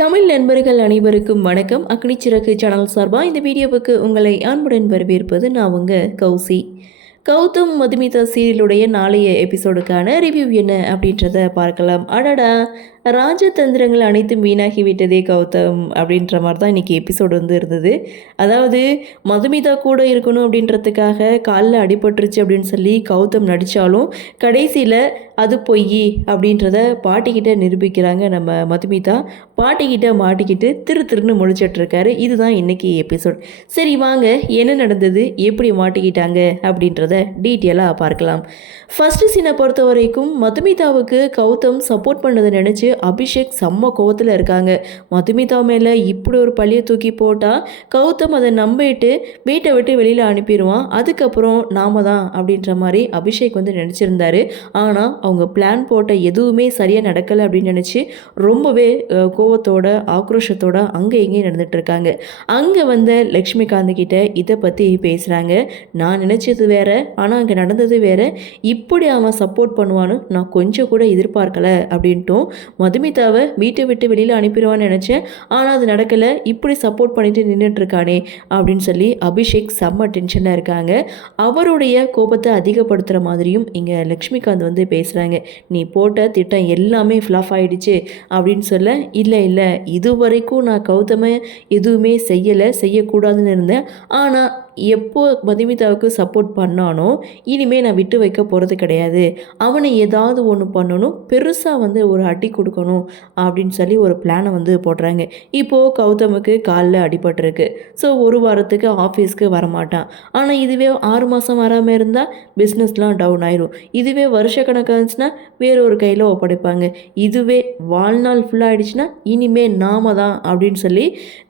தமிழ் நண்பர்கள் அனைவருக்கும் வணக்கம். அக்னிச்சிறகு சேனல் சார்பாக இந்த வீடியோவுக்கு உங்களை அன்புடன் வரவேற்பது நான் உங்கள் கௌசி. கௌதம் மதுமிதா சீரியலுடைய நாளைய எபிசோடுக்கான ரிவ்யூ என்ன அப்படின்றத பார்க்கலாம். அடடா, ராஜதந்திரங்கள் அனைத்தும் வீணாகி விட்டதே கௌதம் அப்படின்ற மாதிரி தான் இன்றைக்கி எபிசோடு இருந்தது. அதாவது மதுமிதா கூட இருக்கணும் அப்படின்றதுக்காக காலில் அடிபட்டுருச்சு அப்படின்னு சொல்லி கௌதம் நடித்தாலும் கடைசியில் அது பொய் அப்படின்றத பாட்டிக்கிட்ட நிரூபிக்கிறாங்க நம்ம மதுமிதா. பாட்டிக்கிட்ட மாட்டிக்கிட்டு திருன்னு முழிச்சிட்ருக்காரு. இதுதான் இன்றைக்கி எபிசோட். சரி வாங்க, என்ன நடந்தது, எப்படி மாட்டிக்கிட்டாங்க அப்படின்றத டீட்டெயிலாக பார்க்கலாம். ஃபஸ்ட்டு சீனை பொறுத்த வரைக்கும் மதுமிதாவுக்கு கௌதம் சப்போர்ட் பண்ணதை நினச்சி அபிஷேக் செம்ம கோவத்தில் இருக்காங்க. மதுமிதா மேலே இப்படி ஒரு பழியை தூக்கி போட்டால் கௌதம் அதை நம்பிட்டு வீட்டை விட்டு வெளியில் அனுப்பிடுவான். அதுக்கப்புறம் நாம தான் அப்படின்ற மாதிரி அபிஷேக் நினச்சிருந்தாரு. ஆனால் அவங்க பிளான் போட்ட எதுவுமே சரியாக நடக்கலை அப்படின்னு நினச்சி ரொம்பவே கோவத்தோட ஆக்ரோஷத்தோட அங்கே இங்கேயும் நடந்துகிட்ருக்காங்க. அங்கே வந்த லக்ஷ்மிகாந்த் கிட்ட இதை பற்றி பேசுகிறாங்க. நான் நினச்சது வேற, ஆனால் அங்கே நடந்தது வேற. இப்படி அவன் சப்போர்ட் பண்ணுவான்னு நான் கொஞ்சம் கூட எதிர்பார்க்கலை அப்படின்ட்டும், மதுமிதாவை வீட்டை விட்டு வெளியில் அனுப்பிடுவான்னு நினச்சேன், ஆனால் அது நடக்கலை, இப்படி சப்போர்ட் பண்ணிட்டு நின்றுட்டுருக்கானே அப்படின்னு சொல்லி அபிஷேக் செம்ம டென்ஷனாக இருக்காங்க. அவருடைய கோபத்தை அதிகப்படுத்துகிற மாதிரியும் இங்கே லக்ஷ்மிகாந்த் பேசுகிறாங்க. நீ போட்ட திட்டம் எல்லாமே ஃப்ளாப் ஆகிடுச்சு அப்படின்னு சொல்ல, இல்லை இது வரைக்கும் நான் கௌதமை எதுவுமே செய்யக்கூடாதுன்னு இருந்தேன். ஆனால் எப்போ மதுமிதாவுக்கு சப்போர்ட் பண்ணானோ இனிமேல் நான் விட்டு வைக்க போகிறது கிடையாது. அவனை ஏதாவது ஒன்று பண்ணணும், பெருசாக ஒரு அடி கொடுக்கணும் அப்படின்னு சொல்லி ஒரு பிளானை போடுறாங்க. இப்போது கௌதமுக்கு காலில் அடிபட்டிருக்கு. ஸோ ஒரு வாரத்துக்கு ஆஃபீஸ்க்கு வரமாட்டான். ஆனால் இதுவே 6 மாதம் வராமல் இருந்தால் பிஸ்னஸ்லாம் டவுன் ஆயிரும். இதுவே வருஷக்கணக்காக இருந்துச்சுன்னா வேறொரு கையில் ஒப்படைப்பாங்க. இதுவே வாழ்நாள் ஃபுல்லாகிடுச்சுன்னா இனிமேல் நாம தான் அப்படின்னு சொல்லி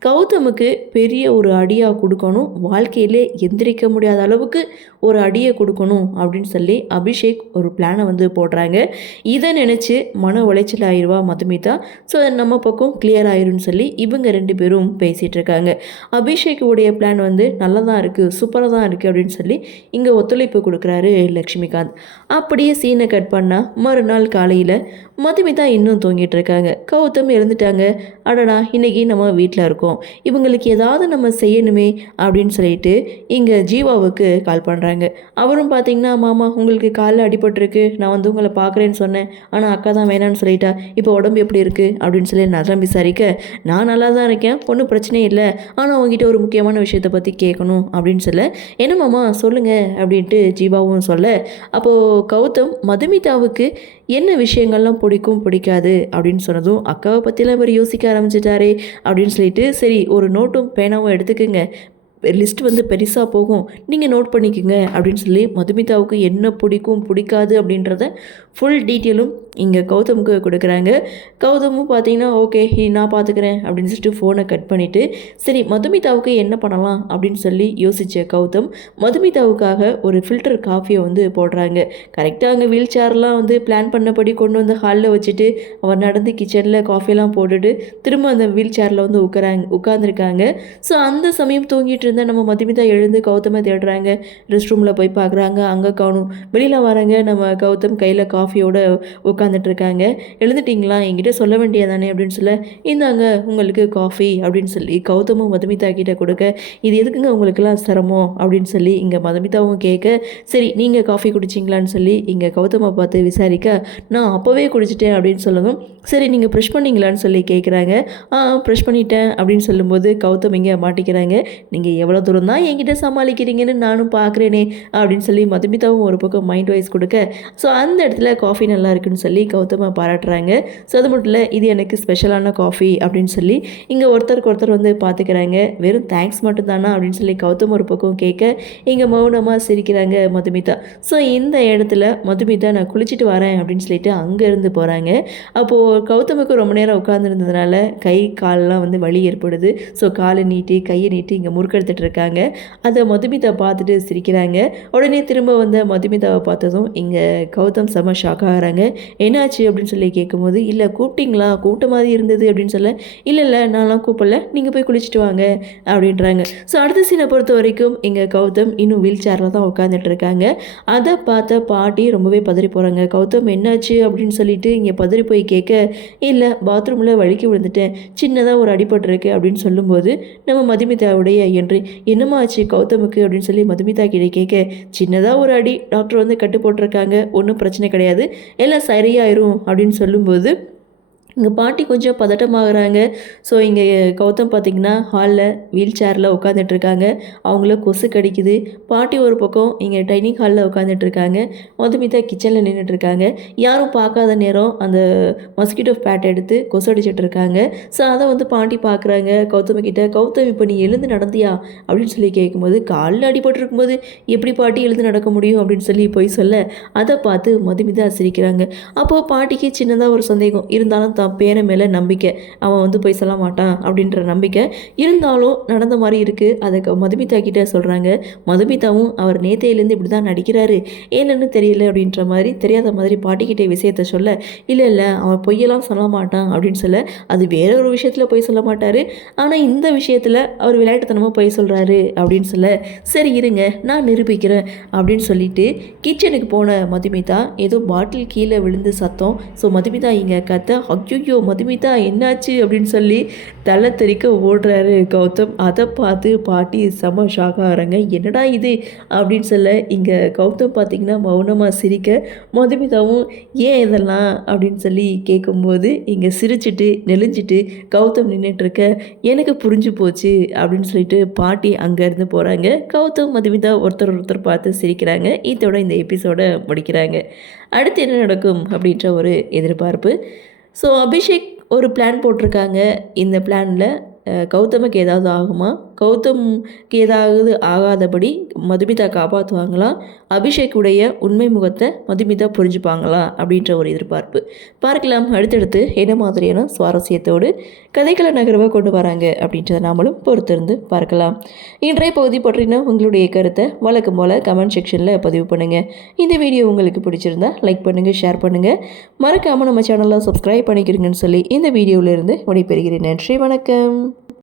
கௌதமுக்கு பெரிய ஒரு அடியாக கொடுக்கணும். வாழ்க்கையிலே எந்திரிக்க முடியாத அளவுக்கு ஒரு அடியை கொடுக்கணும் அப்படின்னு சொல்லி அபிஷேக் ஒரு பிளானை போடுறாங்க. இதை நினச்சி மன உளைச்சல் ஆயிடுவா மதுமிதா. ஸோ நம்ம பக்கம் கிளியர் ஆயிரும்னு சொல்லி இவங்க 2 பேரும் பேசிகிட்டு இருக்காங்க. அபிஷேக்குடைய பிளான் நல்லா தான் இருக்குது, சூப்பராக தான் இருக்குது அப்படின்னு சொல்லி இங்கே ஒத்துழைப்பு கொடுக்குறாரு லக்ஷ்மிகாந்த். அப்படியே சீனை கட் பண்ணால் மறுநாள் காலையில் மதுமிதா இன்னும் தூங்கிட்டு இருக்காங்க. கௌதம் இருந்துட்டாங்க. அடடா, இன்றைக்கி நம்ம வீட்டில் இருக்கோம், இவங்களுக்கு ஏதாவது நம்ம செய்யணுமே அப்படின்னு சொல்லிட்டு இங்கே ஜீவாவுக்கு கால் பண்ணுறாங்க. அவரும் பார்த்தீங்கன்னா, மாமா உங்களுக்கு காலில் அடிபட்டிருக்கு, நான் உங்களை பார்க்குறேன்னு சொன்னேன், ஆனால் அக்கா தான் வேணான்னு சொல்லிட்டா, இப்போ உடம்பு எப்படி இருக்குது அப்படின்னு சொல்லி நலம் விசாரிக்க, நான் நல்லா தான் இருக்கேன், ஒன்றும் பிரச்சனை இல்லை, ஆனால் அவங்ககிட்ட ஒரு முக்கியமான விஷயத்தை பற்றி கேட்கணும் அப்படின்னு சொல்ல, என்ன மாமா சொல்லுங்கள் அப்படின்ட்டு ஜீவாவும் சொல்ல, அப்போது கௌதம் மதுமிதாவுக்கு என்ன விஷயங்கள்லாம் பிடிக்கும் பிடிக்காது அப்படின்னு சொன்னதும் அக்காவை பற்றிலாம் இவர் யோசிக்க ஆரம்பிச்சிட்டாரே அப்படின்னு சொல்லிட்டு, சரி ஒரு நோட்டும் பேனாவும் எடுத்துக்குங்க, லிஸ்ட் பெருசாக போகும், நீங்கள் நோட் பண்ணிக்கோங்க அப்படின்னு சொல்லி மதுமிதாவுக்கு என்ன பிடிக்கும் பிடிக்காது அப்படின்றத ஃபுல் டீட்டெயிலும் இங்கே கௌதமுக்கு கொடுக்குறாங்க. கௌதமும் பார்த்தீங்கன்னா ஓகே நான் பார்த்துக்கிறேன் அப்படின்னு சொல்லிட்டு ஃபோனை கட் பண்ணிவிட்டு, சரி மதுமிதாவுக்கு என்ன பண்ணலாம் அப்படின்னு சொல்லி யோசித்த கௌதம் மதுமிதாவுக்காக ஒரு ஃபில்டர் காஃபியை போடுறாங்க. கரெக்டாக அங்கே வீல் சேர்லாம் பிளான் பண்ணபடி கொண்டு ஹாலில் வச்சுட்டு அவர் நடந்து கிச்சனில் காஃபியெல்லாம் போட்டுட்டு திரும்ப அந்த வீல் சேரில் உட்காந்துருக்காங்க. ஸோ அந்த சமயம் தூங்கிட்டு இருந்தால் நம்ம மதுமிதா எழுந்து கௌதமை தேடுறாங்க. ரெஸ்ட் ரூமில் போய் பார்க்குறாங்க, அங்கே காணும். வெளியில் வராங்க, நம்ம கௌதம் கையில் காஃபியோடு உட்காந்துட்ருக்காங்க. எழுந்துட்டிங்களா, என்கிட்ட சொல்ல வேண்டியதானே அப்படின்னு சொல்ல, இந்தாங்க உங்களுக்கு காஃபி அப்படின்னு சொல்லி கௌதமும் மதுமிதா கிட்டே கொடுக்க, இது எதுக்குங்க உங்களுக்கெல்லாம் சிரமம் அப்படின்னு சொல்லி இங்கே மதுமிதாவும் கேட்க, சரி நீங்கள் காஃபி குடிச்சிங்களான்னு சொல்லி இங்கே கௌதமை பார்த்து விசாரிக்க, நான் அப்போவே குடிச்சிட்டேன் அப்படின்னு சொல்லவும், சரி நீங்கள் ப்ரெஷ் பண்ணிங்களான்னு சொல்லி கேட்குறாங்க. ப்ரெஷ் பண்ணிட்டேன் அப்படின்னு சொல்லும்போது கௌதம் இங்கே மாட்டிக்கிறாங்க. நீங்கள் எவ்வளோ தூரம் தான் என்கிட்ட சமாளிக்கிறீங்கன்னு நானும் பார்க்குறேனே அப்படின்னு சொல்லி மதுமிதாவும் ஒரு பக்கம் மைண்ட் வைஸ் கொடுக்க, ஸோ அந்த இடத்துல காஃபி நல்லா இருக்குன்னு சொல்லி கௌதமை பாராட்டுறாங்க. ஸோ அது மட்டும் இல்லை, இது எனக்கு ஸ்பெஷலான காஃபி அப்படின்னு சொல்லி இங்கே ஒருத்தருக்கு ஒருத்தர் பார்த்துக்கிறாங்க. வெறும் தேங்க்ஸ் மட்டும் தானா அப்படின்னு சொல்லி கௌதம் ஒரு பக்கம் கேட்க, இங்கே மௌனமாக சிரிக்கிறாங்க மதுமிதா. ஸோ இந்த இடத்துல மதுமிதா நான் குளிச்சுட்டு வரேன் அப்படின்னு சொல்லிட்டு அங்கேருந்து போகிறாங்க. அப்போது கௌதமுக்கு ரொம்ப நேரம் உட்காந்துருந்ததுனால கை காலெலாம் வலி ஏற்படுது. ஸோ காலை நீட்டி கையை நீட்டி இங்கே முறுக்கெடுத்துட்டு இருக்காங்க. அதை மதுமிதா பார்த்துட்டு சிரிக்கிறாங்க. உடனே திரும்ப மதுமிதாவை பார்த்ததும் இங்கே கௌதம் செம ஷாக் ஆகிறாங்க. என்னாச்சு அப்படின்னு சொல்லி கேட்கும்போது, இல்லை கூப்பிட்டீங்களா, கூப்பிட்ட மாதிரி இருந்தது அப்படின்னு சொல்ல, இல்லை நான்லாம் கூப்பிடல, நீங்கள் போய் குளிச்சுட்டு வாங்க அப்படின்றாங்க. ஸோ அடுத்த சீனை பொறுத்த வரைக்கும் இங்கே கௌதம் இன்னும் வீல் சேரில் தான் உட்காந்துட்டு இருக்காங்க. அதை பார்த்த பாட்டி ரொம்பவே பதறி போகிறாங்க. கௌதம் என்னாச்சு அப்படின்னு சொல்லிட்டு இங்கே பதறி போய் கேட்க, இல்லை பாத்ரூமில் வழுக்கி விழுந்துட்டேன், சின்னதாக ஒரு அடிபட்டிருக்கு அப்படின்னு சொல்லும்போது நம்ம மதுமிதாவுடைய என்று என்னம்மா ஆச்சு கௌதமுக்கு அப்படின்னு சொல்லி மதுமிதா கிட்ட கேட்க, சின்னதாக ஒரு அடி, டாக்டர் வந்து கட்டு போட்டிருக்காங்க, ஒன்றும் பிரச்சனை கிடையாது, எல்லாம் சரியாயிரும் அப்படின்னு சொல்லும்போது இங்கே பாட்டி கொஞ்சம் பதட்டமாகறாங்க. ஸோ இங்கே கௌதம் பார்த்திங்கன்னா ஹாலில் வீல் சேரில் உட்காந்துட்ருக்காங்க. அவங்கள கொசு கடிக்குது. பாட்டி ஒரு பக்கம் இங்கே டைனிங் ஹாலில் உட்காந்துட்ருக்காங்க. மதுமிதா கிச்சனில் நின்றுட்டுருக்காங்க. யாரும் பார்க்காத நேரம் அந்த மஸ்கிட்டோ பேட் எடுத்து கொசு அடிச்சிட்ருக்காங்க. ஸோ அதை வந்து பாட்டி பார்க்குறாங்க கௌதம் கிட்ட. கௌதம் இப்போ நீ எழுந்து நடந்தியா அப்படின்னு சொல்லி கேட்கும்போது, காலில் அடிபட்டுருக்கும்போது எப்படி பாட்டி எழுந்து நடக்க முடியும் அப்படின்னு சொல்லி போய் சொல்ல, அதை பார்த்து மதுமிதா சிரிக்கிறாங்க. அப்போது பாட்டிக்கு சின்னதாக ஒரு சந்தேகம் இருந்தாலும் பேரை மேலே நம்பிக்கை, அவன் வந்து போய் சொல்ல மாட்டான் அப்படின்ற நம்பிக்கை இருந்தாலும் நடந்த மாதிரி இருக்குது. அதை மதுமிதா கிட்டே சொல்கிறாங்க. மதுமிதாவும் அவர் நேத்தையிலேருந்து இப்படி தான் நடிக்கிறாரு, ஏன்னு தெரியல அப்படின்ற மாதிரி தெரியாத மாதிரி பாட்டிக்கிட்டே விஷயத்த சொல்ல, இல்லை அவன் பொய்யெல்லாம் சொல்ல மாட்டான் அப்படின்னு சொல்ல, அது வேற ஒரு விஷயத்தில் போய் சொல்ல மாட்டார், ஆனால் இந்த விஷயத்தில் அவர் விளையாட்டுத்தனமாக போய் சொல்கிறாரு அப்படின்னு சொல்ல, சரி இருங்க நான் நிரூபிக்கிறேன் அப்படின்னு சொல்லிட்டு கிச்சனுக்கு போன மதுமிதா ஏதோ பாட்டில் கீழே விழுந்து சத்தம். ஸோ மதுமிதா இங்கே கத்த, ஐயோ மதுமிதா என்னாச்சு அப்படின்னு சொல்லி தலை தெறிக்க ஓடுறாரு கௌதம். அதை பார்த்து பாட்டி செம ஷாக் ஆகிறாங்க. என்னடா இது அப்படின்னு சொல்ல, இங்கே கௌதம் பார்த்திங்கன்னா மௌனமாக சிரிக்க, மதுமிதாவும் ஏன் இதெல்லாம் அப்படின்னு சொல்லி கேட்கும்போது இங்கே சிரிச்சிட்டு நெளிஞ்சிட்டு கௌதம் நின்றுட்டுருக்க, எனக்கு புரிஞ்சு போச்சு அப்படின்னு சொல்லிட்டு பாட்டி அங்கேருந்து போகிறாங்க. கௌதம் மதுமிதா ஒருத்தர் பார்த்து சிரிக்கிறாங்க. இதோட இந்த எபிசோடை முடிக்கிறாங்க. அடுத்து என்ன நடக்கும் அப்படின்ற ஒரு எதிர்பார்ப்பு. ஸோ அபிஷேக் ஒரு பிளான் போட்டிருக்காங்க. இந்த பிளானில் கௌதமுக்கு ஏதாவது ஆகுமா, கௌதமுக்கு ஏதாவது ஆகாதபடி மதுமிதா காப்பாற்றுவாங்களா, அபிஷேக்குடைய உண்மை முகத்தை மதுமிதா புரிஞ்சுப்பாங்களா அப்படின்ற ஒரு எதிர்பார்ப்பு. பார்க்கலாம் அடுத்தடுத்து என்ன மாதிரியான சுவாரஸ்யத்தோடு கதைக்கள நகர்வை கொண்டு வராங்க அப்படின்றத நாமளும் பொறுத்திருந்து பார்க்கலாம். இன்றைய பகுதி பற்றின உங்களுடைய கருத்தை வழக்கம் போல் கமெண்ட் செக்ஷனில் பதிவு பண்ணுங்கள். இந்த வீடியோ உங்களுக்கு பிடிச்சிருந்தா லைக் பண்ணுங்கள், ஷேர் பண்ணுங்கள், மறக்காமல் நம்ம சேனலில் சப்ஸ்கிரைப் பண்ணிக்கிறீங்கன்னு சொல்லி இந்த வீடியோவிலேருந்து விடைபெறுகிறேன். நன்றி, வணக்கம்.